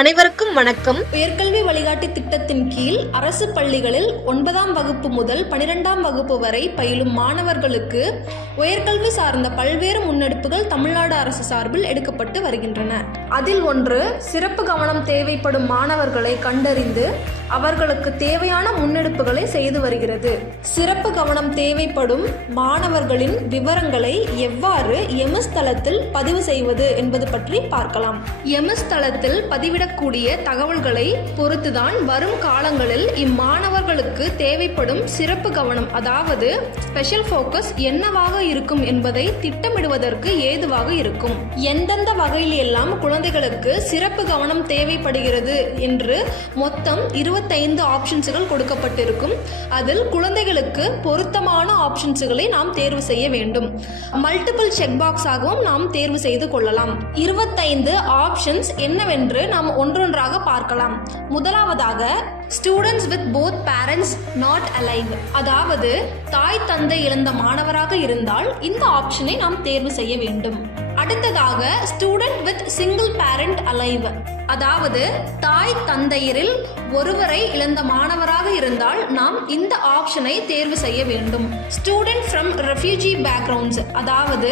அனைவருக்கும் வணக்கம். உயர்கல்வி வழிகாட்டி திட்டத்தின் கீழ் அரசு பள்ளிகளில் ஒன்பதாம் வகுப்பு முதல் பனிரெண்டாம் வகுப்பு வரை பயிலும் மாணவர்களுக்கு உயர்கல்வி சார்ந்த பல்வேறு முன்னெடுப்புகள் தமிழ்நாடு அரசு சார்பில் எடுக்கப்பட்டு வருகின்றன. அதில் ஒன்று சிறப்பு கவனம் தேவைப்படும் மாணவர்களை கண்டறிந்து அவர்களுக்கு தேவையான முன்னெடுப்புகளை செய்து வருகிறது. சிறப்பு கவனம் தேவைப்படும் மாணவர்களின் விவரங்களை எவ்வாறு எம்எஸ் தளத்தில் பதிவு செய்வது என்பது பற்றி பார்க்கலாம். எம்எஸ் தளத்தில் பதிவிடக்கூடிய தகவல்களை பொறுத்துதான் வரும் காலங்களில் இம்மாணவர்களுக்கு தேவைப்படும் சிறப்பு கவனம் அதாவது ஸ்பெஷல் ஃபோக்கஸ் என்னவாக இருக்கும் என்பதை திட்டமிடுவதற்கு ஏதுவாக இருக்கும். எந்தெந்த வகையில் எல்லாம் குழந்தைகளுக்கு சிறப்பு கவனம் தேவைப்படுகிறது என்று மொத்தம் இருபத்தைந்து ஆப்ஷன்ஸுகள் கொடுக்கப்பட்டிருக்கும். அதில் குழந்தைகளுக்கு பொருத்தமான ஆப்ஷன்ஸுகளை நாம் தேர்வு செய்ய வேண்டும். மல்டிபிள் செக் பாக்ஸாகவும் நாம் தேர்வு செய்து கொள்ளலாம். இருபத்தைந்து ஆப்ஷன்ஸ் என்னவென்று நாம் ஒன்றொன்றாக பார்க்கலாம். முதலாவதாக students with both parents not alive அதாவது தாய் தந்தை இழந்த மாணவராக இருந்தால் இந்த ஆப்ஷனை நாம் தேர்வு செய்ய வேண்டும். அடுத்ததாக student with single parent alive அதாவது தாய் தந்தையரில் ஒருவரை இழந்த மாணவராக இருந்தால் நாம் இந்த ஆப்ஷனை தேர்வு செய்ய வேண்டும். ஸ்டூடெண்ட் ஃப்ரம் ரெஃப்யூஜி பேக்ரவுண்ட்ஸ் அதாவது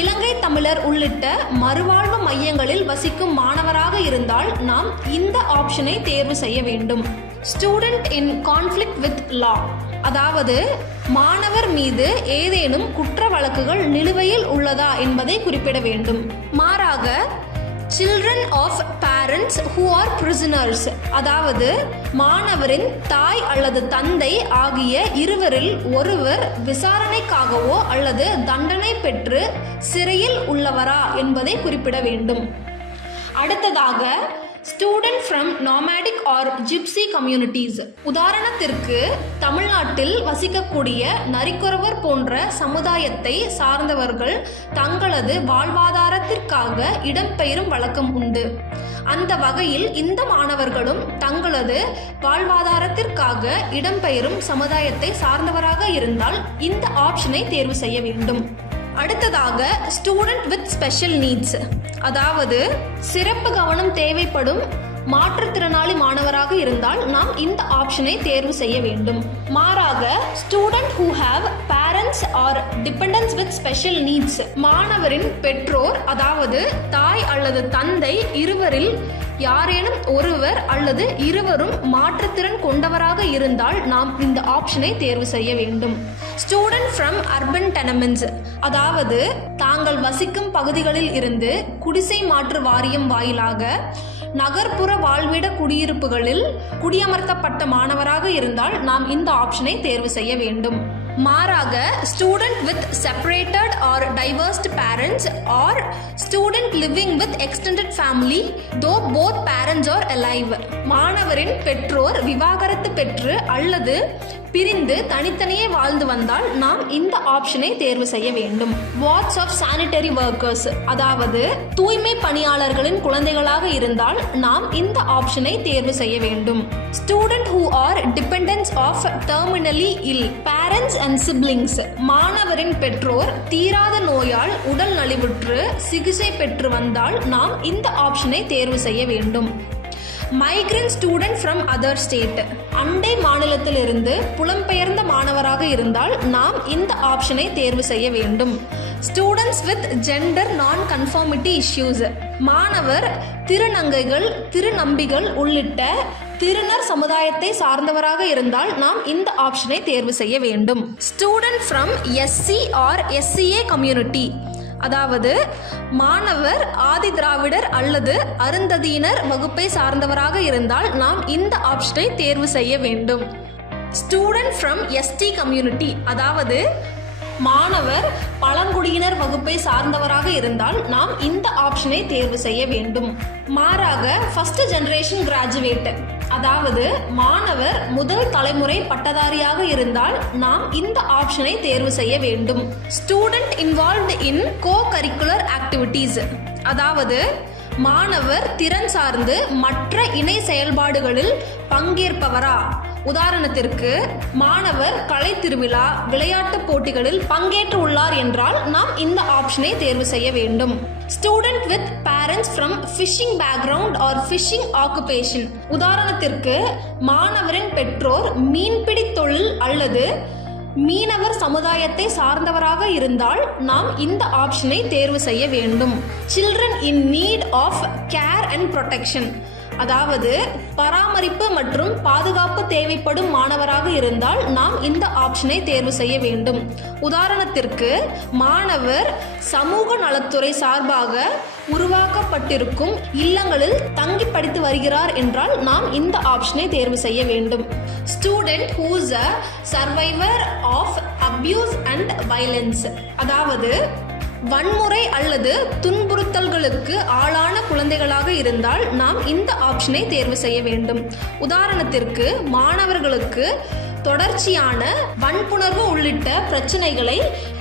இலங்கை தமிழர் உள்ளிட்ட மறுவாழ்வு மையங்களில் வசிக்கும் மாணவராக இருந்தால் நாம் இந்த ஆப்ஷனை தேர்வு செய்ய வேண்டும். Student in conflict with law அதாவது மாணவர் மீது ஏதேனும் குற்ற வழக்குகள் நிலுவையில் உள்ளதா என்பதை குறிப்பிட வேண்டும். மாறாக children of parents who are prisoners அதாவது மாணவரின் தாய் அல்லது தந்தை ஆகிய இருவரில் ஒருவர் விசாரணைக்காகவோ அல்லது தண்டனை பெற்று சிறையில் உள்ளவரா என்பதை குறிப்பிட வேண்டும். அடுத்ததாக student from nomadic or gypsy communities உதாரணத்திற்கு தமிழ்நாட்டில் வசிக்கக்கூடிய நரிக்குறவர் போன்ற சமுதாயத்தை சார்ந்தவர்கள் தங்களது வாழ்வாதாரத்திற்காக இடம்பெயரும் வழக்கம் உண்டு. அந்த வகையில் இந்த மாணவர்களும் தங்களது வாழ்வாதாரத்திற்காக இடம்பெயரும் சமுதாயத்தை சார்ந்தவராக இருந்தால் இந்த ஆப்ஷனை தேர்வு செய்ய வேண்டும். அடுத்ததாக ஸ்டூடெண்ட் வித் ஸ்பெஷல் நீட்ஸ் அதாவது சிறப்பு கவனம் தேவைப்படும் மாற்றுத்திறனாளி மாணவராக இருந்தால் நாம் இந்த ஆப்ஷனை தேர்வு செய்ய வேண்டும். மாறாக student who have parents are dependents with special needs மாணவரின் பெற்றோர் அதாவது தாய் அல்லது தந்தை இருவரில் யாரேனும் ஒருவர் அல்லது இருவரும் மாற்றுத்திறன் கொண்டவராக இருந்தால் நாம் இந்த ஆப்ஷனை தேர்வு செய்ய வேண்டும். ஸ்டூடெண்ட் ஃப்ரம் அர்பன் டெனமெண்ட்ஸ் அதாவது தாங்கள் வசிக்கும் பகுதிகளில் இருந்து குடிசை மாற்று வாரியம் வாயிலாக நகர்ப்புற வாழ்விட குடியிருப்புகளில் குடியமர்த்தப்பட்ட மாணவராக இருந்தால் நாம் இந்த ஆப்ஷனை தேர்வு செய்ய வேண்டும். மாறாக student with separated or divorced parents or student living with extended family though both parents are alive மாணவரின் பெற்றோர் விவாகரத்து பெற்று அல்லது பிரிந்து தனித்தனியே வாழ்ந்து வந்தால் நாம் இந்த ஆப்ஷனை தேர்வு செய்ய வேண்டும். வாட்ஸ் ஆஃப் சானிட்டரி ஒர்க்கர்ஸ் அதாவது தூய்மை பணியாளர்களின் குழந்தைகளாக இருந்தால் நாம் இந்த ஆப்ஷனை தேர்வு செய்ய வேண்டும். Student who are dependents of terminally ill parents and siblings மாணவரின் பெற்றோர் தீராத நோயால் உடல் நலிவுற்று சிகிச்சை பெற்று வந்தால் நாம் இந்த ஆப்ஷனை தேர்வு செய்ய வேண்டும். Migrant student from other state அண்டை மாநிலத்திலிருந்து புலம்பெயர்ந்த மாணவராக இருந்தால் நாம் இந்த ஆப்ஷனை தேர்வு செய்ய வேண்டும். Students with gender non conformity issues மாணவர் திருநங்கைகள் திருநம்பிகள் உள்ளிட்ட திருநர் சமுதாயத்தை சார்ந்தவராக இருந்தால் நாம் இந்த ஆப்ஷனை தேர்வு செய்ய வேண்டும். Student from SC or SCA community அதாவது மாணவர் ஆதி திராவிடர் அல்லது அருந்ததியினர் வகுப்பை சார்ந்தவராக இருந்தால் நாம் இந்த ஆப்ஷனை தேர்வு செய்ய வேண்டும். ஸ்டூடெண்ட் ஃப்ரம் எஸ்டி கம்யூனிட்டி அதாவது மாணவர் பழங்குடியினர் வகுப்பை சார்ந்தவராக இருந்தால் நாம் இந்த ஆப்ஷனை தேர்வு செய்ய வேண்டும். மாறாக ஃபர்ஸ்ட் ஜெனரேஷன் கிராஜுவேட் அதாவது மாணவர் முதல் தலைமுறை பட்டதாரியாக இருந்தால் நாம் இந்த ஆப்ஷனை தேர்வு செய்ய வேண்டும். Student involved in co curricular activities அதாவது மாணவர் திறன் சார்ந்து மற்ற இணை செயல்பாடுகளில் பங்கேற்பவரா? உதாரணத்திற்கு மாணவர் கலை திருவிழா விளையாட்டுப் போட்டிகளில் பங்கேற்று உள்ளார் என்றால் நாம் இந்த ஆப்ஷனை தேர்வு செய்ய வேண்டும். Student with parents from fishing background or fishing occupation உதாரணத்திற்கு மாணவரின் பெற்றோர் மீன்பிடி தொழில் அல்லது மீனவர் சமுதாயத்தை சார்ந்தவராக இருந்தால் நாம் இந்த ஆப்ஷனை தேர்வு செய்ய வேண்டும். Children in need of care and protection அதாவது பராமரிப்பு மற்றும் பாதுகாப்பு தேவைப்படும் மாணவராக இருந்தால் நாம் இந்த ஆப்ஷனை தேர்வு செய்ய வேண்டும். உதாரணத்திற்கு மாணவர் சமூக நலத்துறை சார்பாக உருவாக்கப்பட்டிருக்கும் இல்லங்களில் தங்கி படித்து வருகிறார் என்றால் நாம் இந்த ஆப்ஷனை தேர்வு செய்ய வேண்டும். Student who's a survivor of abuse and violence அதாவது வன்முறை அல்லது துன்புறுத்தல்களுக்கு ஆளான குழந்தைகளாக இருந்தால் நாம் இந்த ஆப்ஷனை தேர்வு செய்ய வேண்டும். உதாரணத்திற்கு மாணவர்களுக்கு தொடர்ச்சியான வன்புணர்வு உள்ளிட்ட பிரச்சனைகளை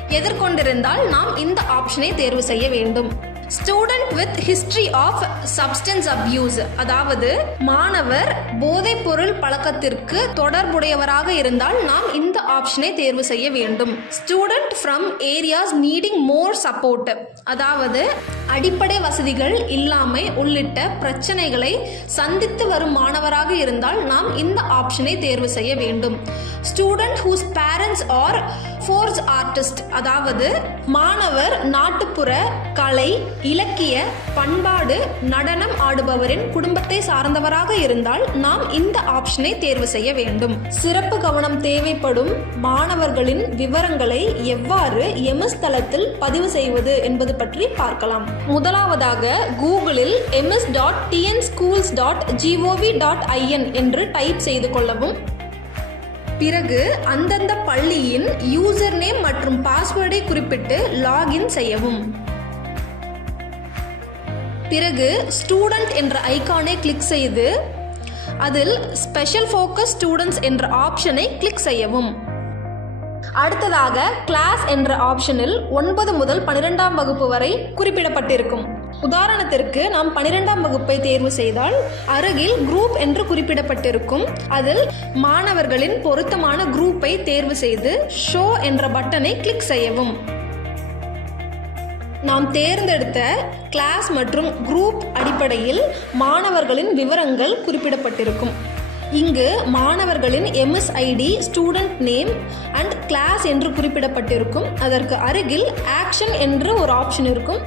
எதிர்கொண்டிருந்தால் நாம் இந்த ஆப்ஷனை தேர்வு செய்ய வேண்டும். Student with history of substance abuse அதாவது மாணவர் போதைப்பொருள் பழக்கத்திற்கு தொடர்புடையவராக இருந்தால் நாம் இந்த ஆப்ஷனை தேர்வு செய்ய வேண்டும். Student from areas needing more support அதாவது அடிப்படை வசதிகள் இல்லாமை உள்ளிட்ட பிரச்சனைகளை சந்தித்து வரும் மாணவராக இருந்தால் நாம் இந்த ஆப்ஷனை தேர்வு செய்ய வேண்டும். Student whose parents are folk artist அதாவது மாணவர் நாட்டுப்புற கலை இலக்கிய பண்பாடு நடனம் ஆடுபவரின் குடும்பத்தை சார்ந்தவராக இருந்தால் நாம் இந்த ஆப்ஷனை தேர்வு செய்ய வேண்டும். சிறப்பு கவனம் தேவைப்படும் மாணவர்களின் விவரங்களை எவ்வாறு எம்எஸ் தளத்தில் பதிவு செய்வது என்பது பற்றி பார்க்கலாம். முதலாவதாக கூகுளில் MS dot TN schools dot GOV dot IN என்று டைப் செய்து கொள்ளவும். பிறகு அந்தந்த பள்ளியின் யூசர் நேம் மற்றும் பாஸ்வேர்டை குறிப்பிட்டு லாகின் செய்யவும். பிறகு ஸ்டூடெண்ட் என்ற ஐகானை கிளிக் செய்து அதில் ஸ்பெஷல் ஃபோக்கஸ் ஸ்டூடெண்ட்ஸ் என்ற ஆப்ஷனை கிளிக் செய்யவும். அடுத்ததாக கிளாஸ் என்ற ஆப்ஷனில் ஒன்பது முதல் பன்னிரெண்டாம் வகுப்பு வரை குறிப்பிடப்பட்டிருக்கும். உதாரணத்திற்கு நாம் பனிரெண்டாம் வகுப்பை தேர்வு செய்தால் அருகில் குரூப் என்று குறிப்பிடப்பட்டிருக்கும். அதில் மாணவர்களின் பொருத்தமான குரூப்பை தேர்வு செய்து ஷோ என்ற பட்டனை கிளிக் செய்யவும். நாம் தேர்ந்தெடுத்த கிளாஸ் மற்றும் குரூப் அடிப்படையில் மாணவர்களின் விவரங்கள் குறிப்பிடப்பட்டிருக்கும். இங்கு மாணவர்களின் MSID student name and class என்று குறிப்பிடப்பட்டிருக்கும். அதற்கு அருகில் ஆக்ஷன் என்று ஒரு ஆப்ஷன் இருக்கும்.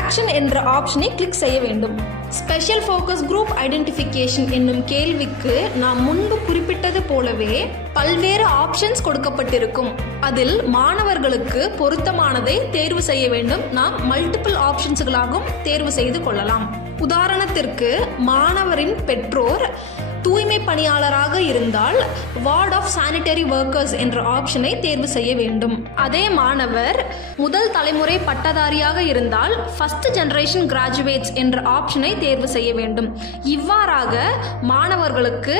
ஆக்ஷன் என்ற ஆப்ஷனை கிளிக் செய்ய வேண்டும். ஸ்பெஷல் ஃபோக்கஸ் குரூப் ஐடென்டிஃபிகேஷன் என்னும் கேள்விக்கு நாம் முன்பு குறிப்பிட்டது போலவே பல்வேறு ஆப்ஷன்ஸ் கொடுக்கப்பட்டிருக்கும். அதில் மாணவர்களுக்கு பொருத்தமானதை தேர்வு செய்ய வேண்டும். நாம் மல்டிபிள் ஆப்ஷன்ஸ்களாகவும் தேர்வு செய்து கொள்ளலாம். உதாரணத்திற்கு மாணவரின் பெற்றோர் தூய்மை பணியாளராக இருந்தால் வார்ட் ஆஃப் சானிட்டரி ஒர்க்கர்ஸ் என்ற ஆப்ஷனை தேர்வு செய்ய வேண்டும். அதே மாணவர் முதல் தலைமுறை பட்டதாரியாக இருந்தால் ஃபர்ஸ்ட் ஜெனரேஷன் கிராஜுவேட்ஸ் என்ற ஆப்ஷனை தேர்வு செய்ய வேண்டும். இவ்வாறாக மாணவர்களுக்கு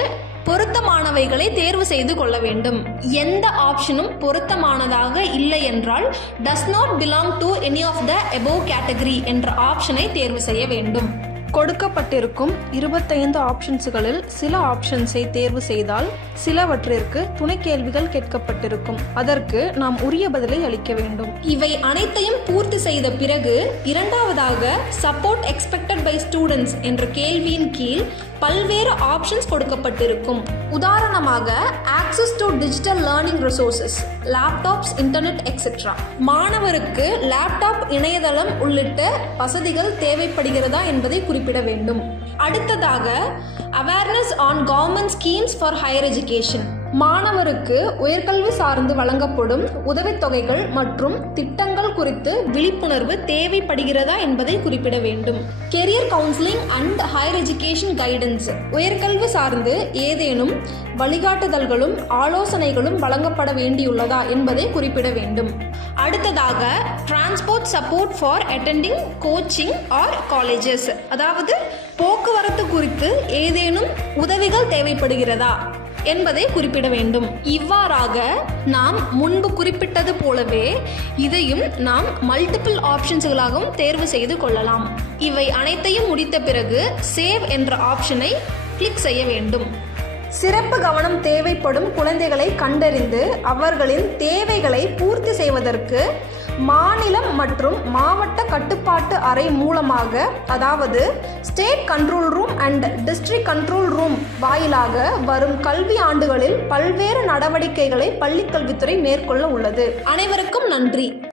பொருத்தமானவைகளை தேர்வு செய்து கொள்ள வேண்டும். எந்த ஆப்ஷனும் பொருத்தமானதாக இல்லை என்றால் does not belong to any of the above category என்ற ஆப்ஷனை தேர்வு செய்ய வேண்டும். கொடுக்கப்பட்டிருக்கும் இருபத்தைந்து ஆப்ஷன்ஸுகளில் சில ஆப்ஷன்ஸை தேர்வு செய்தால் சிலவற்றிற்கு துணை கேள்விகள் கேட்கப்பட்டிருக்கும். அதற்கு நாம் உரிய பதிலை அளிக்க வேண்டும். இவை அனைத்தையும் பூர்த்தி செய்த பிறகு இரண்டாவதாக சப்போர்ட் எக்ஸ்பெக்டட் பை ஸ்டூடெண்ட்ஸ் என்ற கேள்வியின் கீழ் பல்வேறு ஆப்ஷன்ஸ் கொடுக்கப்பட்டிருக்கும். உதாரணமாக access to digital learning resources laptops internet etcetera மாணவருக்கு லேப்டாப் இணையதளம் உள்ளிட்ட வசதிகள் தேவைப்படுகிறதா என்பதை குறிப்பிட வேண்டும். அடுத்ததாக awareness on government schemes for higher education மாணவருக்கு உயர்கல்வி சார்ந்து வழங்கப்படும் உதவித்தொகைகள் மற்றும் திட்டங்கள் குறித்து விழிப்புணர்வு தேவைப்படுகிறதா என்பதை குறிப்பிட வேண்டும். Career counselling and higher education guidance உயர்கல்வி சார்ந்து ஏதேனும் வழிகாட்டுதல்களும் ஆலோசனைகளும் வழங்கப்பட வேண்டியுள்ளதா என்பதை குறிப்பிட வேண்டும். அடுத்ததாக transport support for attending coaching or colleges அதாவது போக்குவரத்து குறித்து ஏதேனும் உதவிகள் தேவைப்படுகிறதா? என்பதை குறிப்பிட வேண்டும். இவ்வாறாக நாம் முன்பு குறிப்பிட்டது போலவே இதையும் நாம் மல்டிபிள் ஆப்ஷன்ஸ்களாகவும் தேர்வு செய்து கொள்ளலாம். இவை அனைத்தையும் முடித்த பிறகு சேவ் என்ற ஆப்ஷனை கிளிக் செய்ய வேண்டும். சிறப்பு கவனம் தேவைப்படும் குழந்தைகளை கண்டறிந்து அவர்களின் தேவைகளை பூர்த்தி செய்வதற்கு மாநிலம் மற்றும் மாவட்ட கட்டுப்பாட்டு அறை மூலமாக அதாவது state control room and district control room வாயிலாக வரும் கல்வி ஆண்டுகளில் பல்வேறு நடவடிக்கைகளை பள்ளிக்கல்வித்துறை மேற்கொள்ள உள்ளது. அனைவருக்கும் நன்றி.